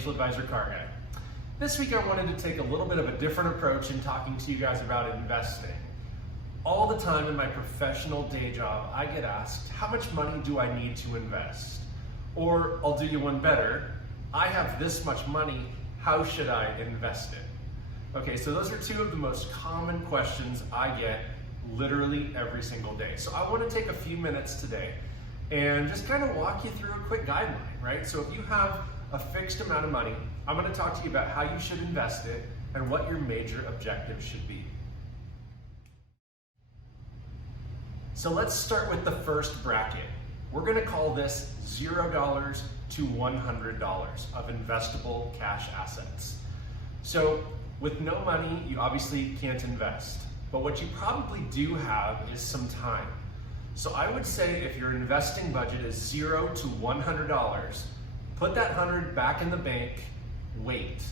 financial advisor car guy. This week I wanted to take a little bit of a different approach in talking to you guys about investing. All the time in my professional day job, I get asked, how much money do I need to invest? Or I'll do you one better, I have this much money, how should I invest it? Okay, so those are two of the most common questions I get literally every single day. So I want to take a few minutes today and just kind of walk you through a quick guideline, right? So if you have a fixed amount of money, I'm going to talk to you about how you should invest it and what your major objectives should be. So let's start with the first bracket. We're going to call this $0 to $100 of investable cash assets. So with no money, you obviously can't invest, but what you probably do have is some time. So I would say if your investing budget is $0 to $100, put that 100 back in the bank, wait.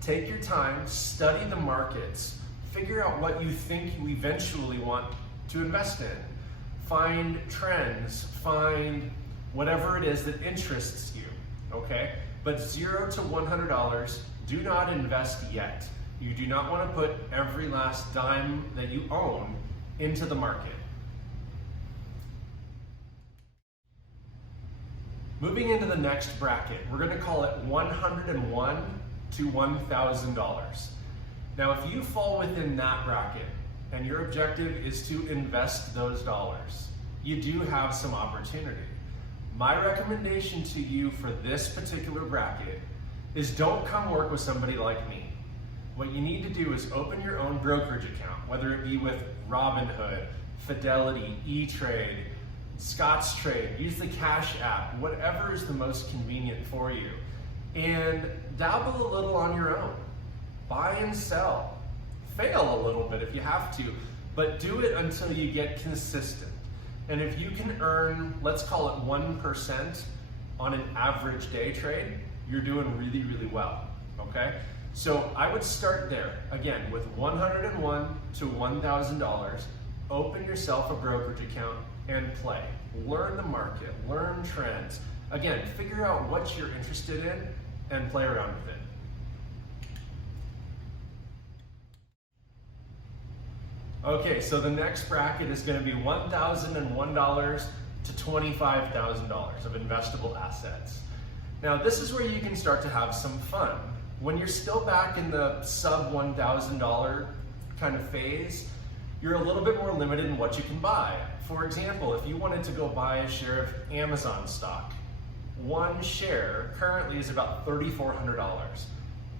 Take your time, study the markets, figure out what you think you eventually want to invest in. Find trends, find whatever it is that interests you, okay? But $0 to $100, do not invest yet. You do not want to put every last dime that you own into the market. Moving into the next bracket, we're going to call it $101 to $1,000. Now, if you fall within that bracket and your objective is to invest those dollars, you do have some opportunity. My recommendation to you for this particular bracket is don't come work with somebody like me. What you need to do is open your own brokerage account, whether it be with Robinhood, Fidelity, E-Trade, Scottrade, use the Cash app, whatever is the most convenient for you. And dabble a little on your own. Buy and sell. Fail a little bit if you have to, but do it until you get consistent. And if you can earn, let's call it 1% on an average day trade, you're doing really, really well, okay? So I would start there, again, with $101 to $1,000, open yourself a brokerage account and play. Learn the market, learn trends. Again, figure out what you're interested in and play around with it. Okay, so the next bracket is going to be $1,001 to $25,000 of investable assets. Now, this is where you can start to have some fun. When you're still back in the sub $1,000 kind of phase, you're a little bit more limited in what you can buy. For example, if you wanted to go buy a share of Amazon stock, one share currently is about $3,400,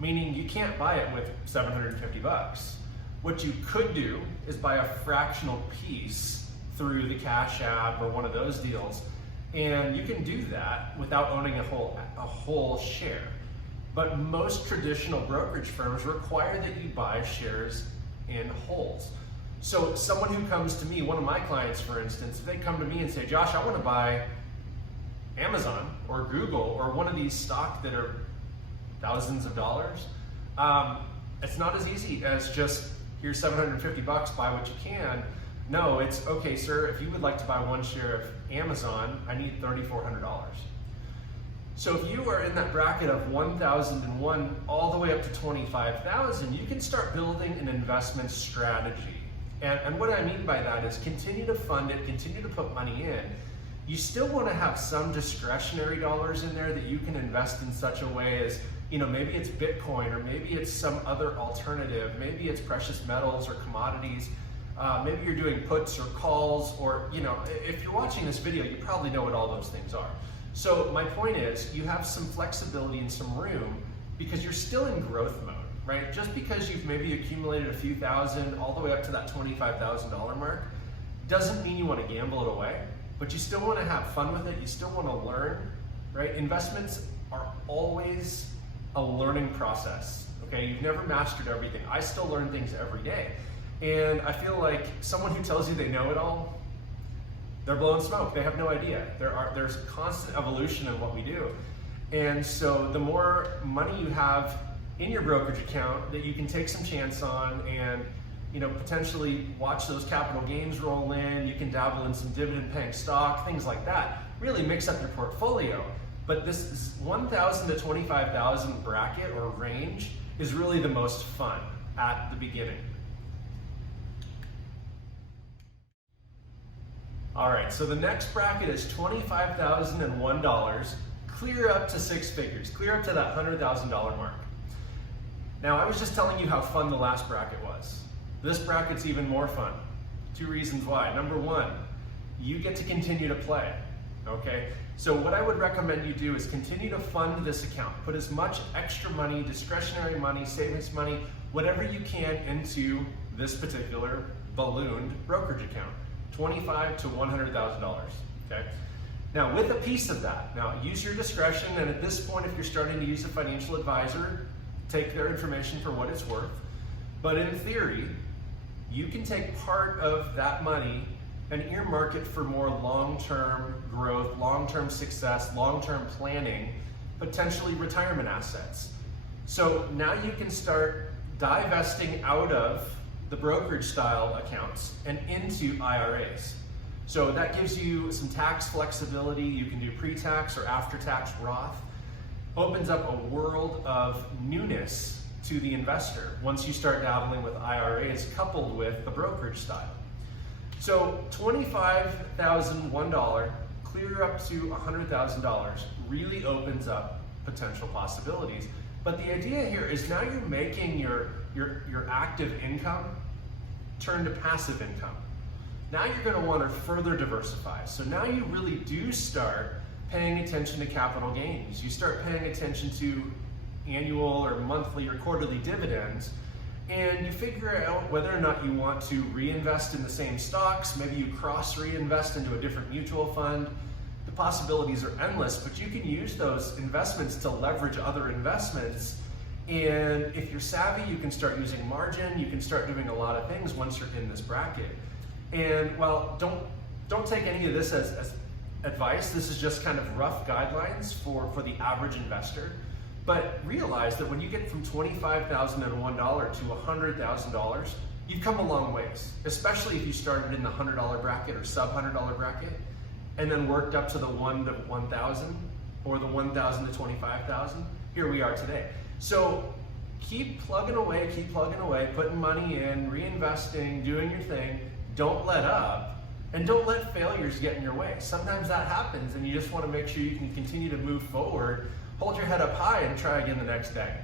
meaning you can't buy it with 750 bucks. What you could do is buy a fractional piece through the Cash app or one of those deals, and you can do that without owning a whole share. But most traditional brokerage firms require that you buy shares in wholes. So someone who comes to me, one of my clients for instance, if they come to me and say, Josh, I want to buy Amazon or Google or one of these stock that are thousands of dollars, it's not as easy as just, here's 750 bucks, buy what you can. No, it's, okay, sir, if you would like to buy one share of Amazon, I need $3,400. So if you are in that bracket of 1,001 all the way up to 25,000, you can start building an investment strategy. And what I mean by that is continue to fund it, continue to put money in. You still want to have some discretionary dollars in there that you can invest in such a way as, you know, maybe it's Bitcoin or maybe it's some other alternative, maybe it's precious metals or commodities, maybe you're doing puts or calls, or, you know, if you're watching this video, you probably know what all those things are. So my point is, you have some flexibility and some room because you're still in growth mode, right? Just because you've maybe accumulated a few thousand all the way up to that $25,000 mark doesn't mean you want to gamble it away, but you still want to have fun with it. You still want to learn, right? Investments are always a learning process, okay? You've never mastered everything. I still learn things every day. And I feel like someone who tells you they know it all, they're blowing smoke. They have no idea. There's constant evolution in what we do. And so the more money you have in your brokerage account that you can take some chance on and, you know, potentially watch those capital gains roll in, you can dabble in some dividend paying stock, things like that, really mix up your portfolio. But this 1,000 to 25,000 bracket or range is really the most fun at the beginning. All right, so the next bracket is $25,001, clear up to six figures, clear up to that $100,000 mark. Now, I was just telling you how fun the last bracket was. This bracket's even more fun. Two reasons why. Number one, you get to continue to play, okay? So what I would recommend you do is continue to fund this account. Put as much extra money, discretionary money, savings money, whatever you can into this particular ballooned brokerage account, $25,000 to $100,000, okay? Now, with a piece of that, now use your discretion, and at this point, if you're starting to use a financial advisor, take their information for what it's worth. But in theory, you can take part of that money and earmark it for more long-term growth, long-term success, long-term planning, potentially retirement assets. So now you can start divesting out of the brokerage style accounts and into IRAs. So that gives you some tax flexibility. You can do pre-tax or after-tax Roth. Opens up a world of newness to the investor once you start dabbling with IRAs coupled with the brokerage style. So $25,001 clear up to $100,000 really opens up potential possibilities. But the idea here is now you're making your active income turn to passive income. Now you're going to want to further diversify. So now you really do start paying attention to capital gains. You start paying attention to annual or monthly or quarterly dividends, and you figure out whether or not you want to reinvest in the same stocks. Maybe you cross reinvest into a different mutual fund. The possibilities are endless, but you can use those investments to leverage other investments. And if you're savvy, you can start using margin. You can start doing a lot of things once you're in this bracket. And well, don't take any of this as advice. This is just kind of rough guidelines for the average investor. But realize that when you get from $25,001 to $100,000, you've come a long ways, especially if you started in the $100 bracket or sub $100 bracket, and then worked up to the 1 to 1,000 or the 1,000 to 25,000. Here we are today. So keep plugging away, putting money in, reinvesting, doing your thing. Don't let up. And don't let failures get in your way. Sometimes that happens and you just want to make sure you can continue to move forward, hold your head up high and try again the next day.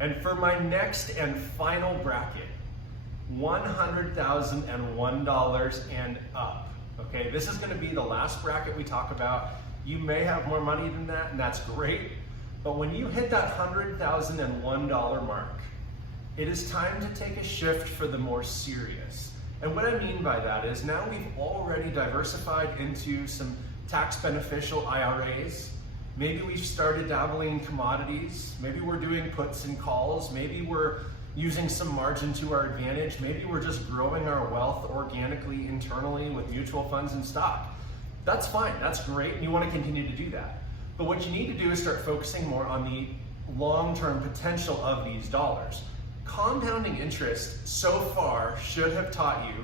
And for my next and final bracket, $100,001 and up. Okay, this is going to be the last bracket we talk about. You may have more money than that, and that's great. But when you hit that $100,001 mark, it is time to take a shift for the more serious. And what I mean by that is now we've already diversified into some tax beneficial IRAs. Maybe we've started dabbling in commodities. Maybe we're doing puts and calls. Maybe we're using some margin to our advantage. Maybe we're just growing our wealth organically, internally with mutual funds and stock. That's fine, that's great, and you want to continue to do that. But what you need to do is start focusing more on the long-term potential of these dollars. Compounding interest so far should have taught you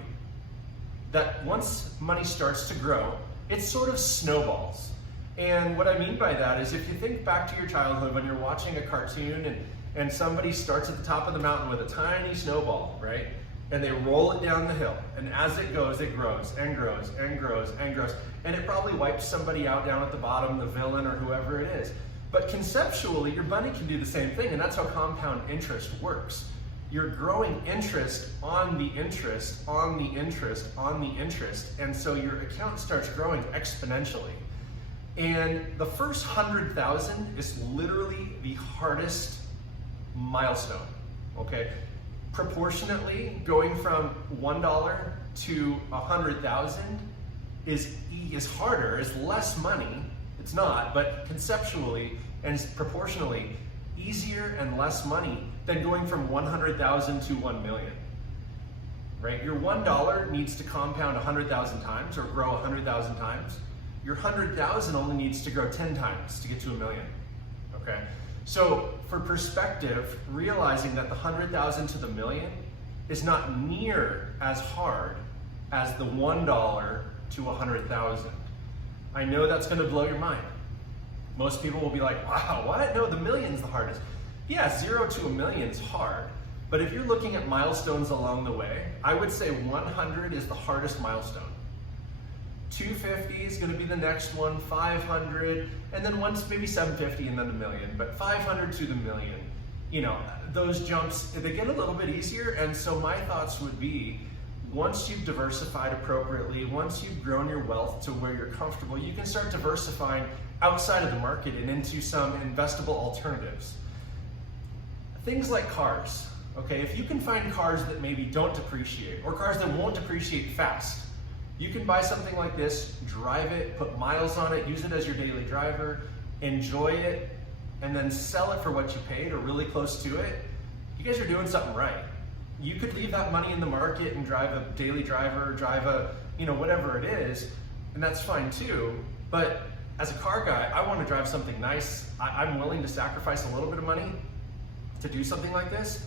that once money starts to grow, it sort of snowballs. And what I mean by that is if you think back to your childhood when you're watching a cartoon and somebody starts at the top of the mountain with a tiny snowball, right? And they roll it down the hill. And as it goes, it grows and grows and grows and grows. And it probably wipes somebody out down at the bottom, the villain or whoever it is. But conceptually, your money can do the same thing, and that's how compound interest works. You're growing interest on the interest, on the interest, on the interest, and so your account starts growing exponentially. And the first 100,000 is literally the hardest milestone, okay? Proportionately, going from $1 to 100,000 is harder, is less money. It's not, but conceptually and proportionally easier and less money than going from 100,000 to 1 million, right? Your $1 needs to compound 100,000 times or grow 100,000 times. Your 100,000 only needs to grow 10 times to get to 1 million, okay? So for perspective, realizing that the 100,000 to the million is not near as hard as the $1 to 100,000. I know that's gonna blow your mind. Most people will be like, wow, what? No, the million's the hardest. Yeah, 0 to a million is hard, but if you're looking at milestones along the way, I would say 100 is the hardest milestone. 250 is gonna be the next one, 500, and then once maybe 750 and then a million, but 500 to the million. You know, those jumps, they get a little bit easier, and so my thoughts would be, once you've diversified appropriately, once you've grown your wealth to where you're comfortable, you can start diversifying outside of the market and into some investable alternatives. Things like cars, okay? If you can find cars that maybe don't depreciate, or cars that won't depreciate fast, you can buy something like this, drive it, put miles on it, use it as your daily driver, enjoy it, and then sell it for what you paid or really close to it. You guys are doing something right. You could leave that money in the market and drive a daily driver, drive a, you know, whatever it is, and that's fine too. But as a car guy, I want to drive something nice. I'm willing to sacrifice a little bit of money to do something like this.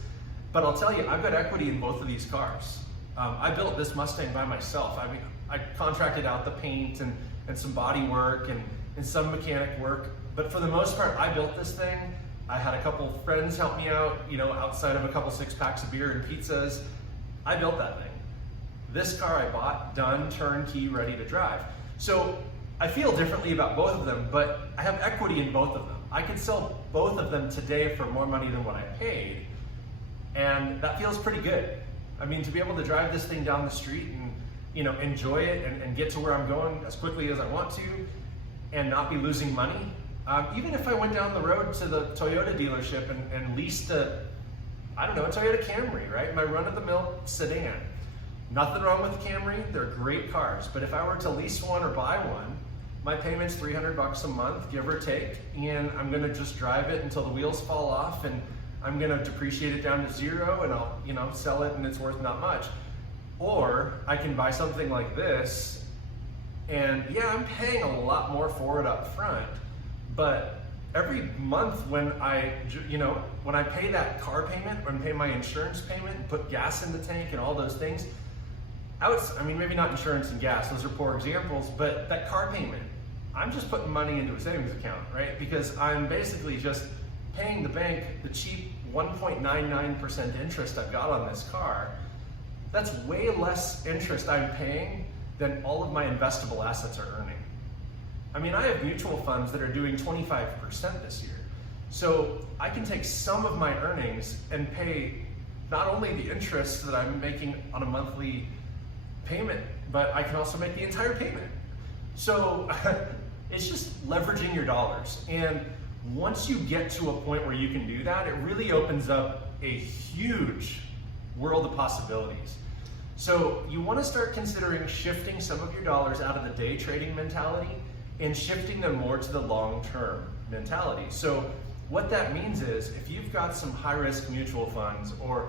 But I'll tell you, I've got equity in both of these cars. I built this Mustang by myself. I mean, I contracted out the paint and some body work and some mechanic work. But for the most part, I built this thing. I had a couple friends help me out, you know, outside of a couple 6-packs of beer and pizzas. I built that thing. This car I bought, done, turnkey, ready to drive. So I feel differently about both of them, but I have equity in both of them. I could sell both of them today for more money than what I paid, and that feels pretty good. I mean, to be able to drive this thing down the street and, you know, enjoy it and get to where I'm going as quickly as I want to and not be losing money. Even if I went down the road to the Toyota dealership and leased a Toyota Camry, right? My run-of-the-mill sedan. Nothing wrong with the Camry, they're great cars. But if I were to lease one or buy one, my payment's $300 a month, give or take, and I'm gonna just drive it until the wheels fall off, and I'm gonna depreciate it down to 0, and I'll, you know, sell it and it's worth not much. Or I can buy something like this, and yeah, I'm paying a lot more for it up front, but every month when I pay that car payment, when I pay my insurance payment, and put gas in the tank and all those things, I mean, maybe not insurance and gas, those are poor examples, but that car payment, I'm just putting money into a savings account, right? Because I'm basically just paying the bank the cheap 1.99% interest I've got on this car. That's way less interest I'm paying than all of my investable assets are earning. I mean, I have mutual funds that are doing 25% this year. So I can take some of my earnings and pay not only the interest that I'm making on a monthly payment, but I can also make the entire payment. So it's just leveraging your dollars. And once you get to a point where you can do that, it really opens up a huge world of possibilities. So you want to start considering shifting some of your dollars out of the day trading mentality and shifting them more to the long-term mentality. So what that means is, if you've got some high-risk mutual funds or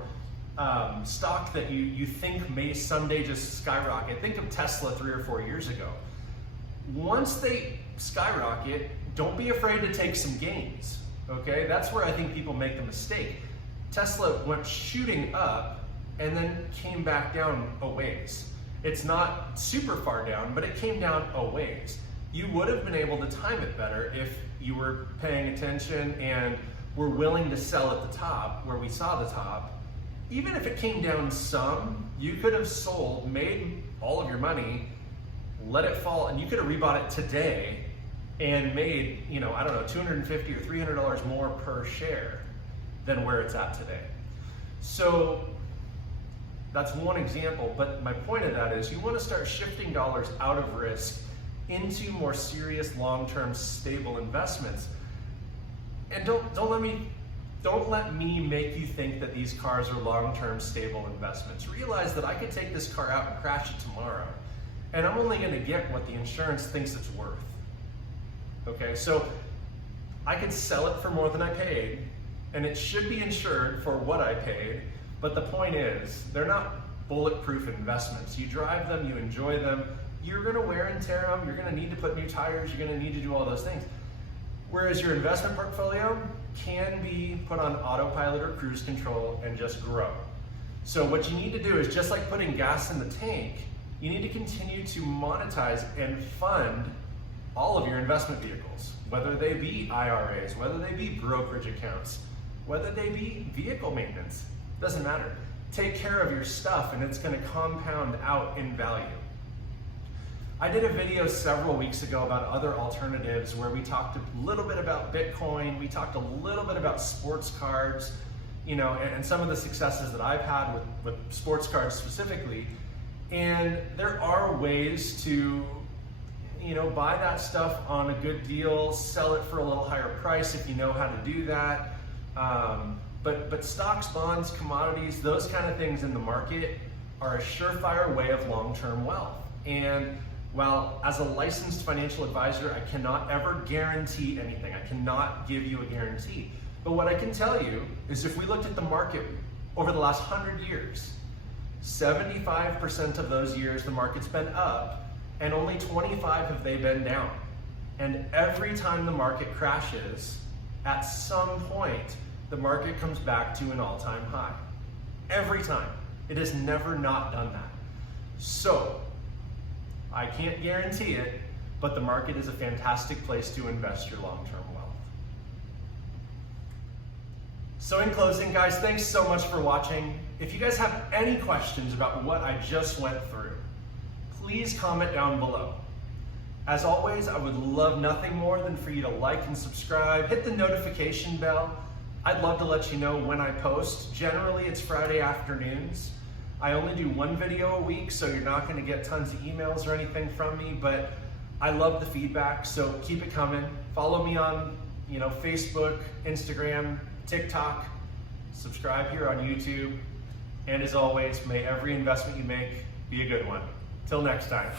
stock that you think may someday just skyrocket, think of Tesla 3 or 4 years ago. Once they skyrocket, don't be afraid to take some gains, okay? That's where I think people make the mistake. Tesla went shooting up and then came back down a ways. It's not super far down, but it came down a ways. You would have been able to time it better if you were paying attention and were willing to sell at the top, where we saw the top. Even if it came down some, you could have sold, made all of your money, let it fall, and you could have rebought it today and made, you know, I don't know, $250 or $300 more per share than where it's at today. So that's one example, but my point of that is you want to start shifting dollars out of risk into more serious, long-term, stable investments. And don't let me make you think that these cars are long-term, stable investments. Realize that I could take this car out and crash it tomorrow, and I'm only going to get what the insurance thinks it's worth. Okay, so I could sell it for more than I paid, and it should be insured for what I paid, but the point is, they're not bulletproof investments. You drive them, you enjoy them, you're going to wear and tear them, you're going to need to put new tires, you're going to need to do all those things. Whereas your investment portfolio can be put on autopilot or cruise control and just grow. So what you need to do is, just like putting gas in the tank, you need to continue to monetize and fund all of your investment vehicles, whether they be IRAs, whether they be brokerage accounts, whether they be vehicle maintenance, doesn't matter. Take care of your stuff and it's going to compound out in value. I did a video several weeks ago about other alternatives where we talked a little bit about Bitcoin, we talked a little bit about sports cards, you know, and some of the successes that I've had with sports cards specifically. And there are ways to, you know, buy that stuff on a good deal, sell it for a little higher price if you know how to do that. But stocks, bonds, commodities, those kind of things in the market are a surefire way of long-term wealth. And while as a licensed financial advisor, I cannot ever guarantee anything. I cannot give you a guarantee. But what I can tell you is if we looked at the market over the last 100 years, 75% of those years the market's been up and only 25 have they been down. And every time the market crashes, at some point, the market comes back to an all-time high. Every time. It has never not done that. So, I can't guarantee it, but the market is a fantastic place to invest your long-term wealth. So in closing, guys, thanks so much for watching. If you guys have any questions about what I just went through, please comment down below. As always, I would love nothing more than for you to like and subscribe, hit the notification bell. I'd love to let you know when I post. Generally, it's Friday afternoons. I only do one video a week, so you're not going to get tons of emails or anything from me, but I love the feedback, so keep it coming. Follow me on, you know, Facebook, Instagram, TikTok. Subscribe here on YouTube. And as always, may every investment you make be a good one. Till next time.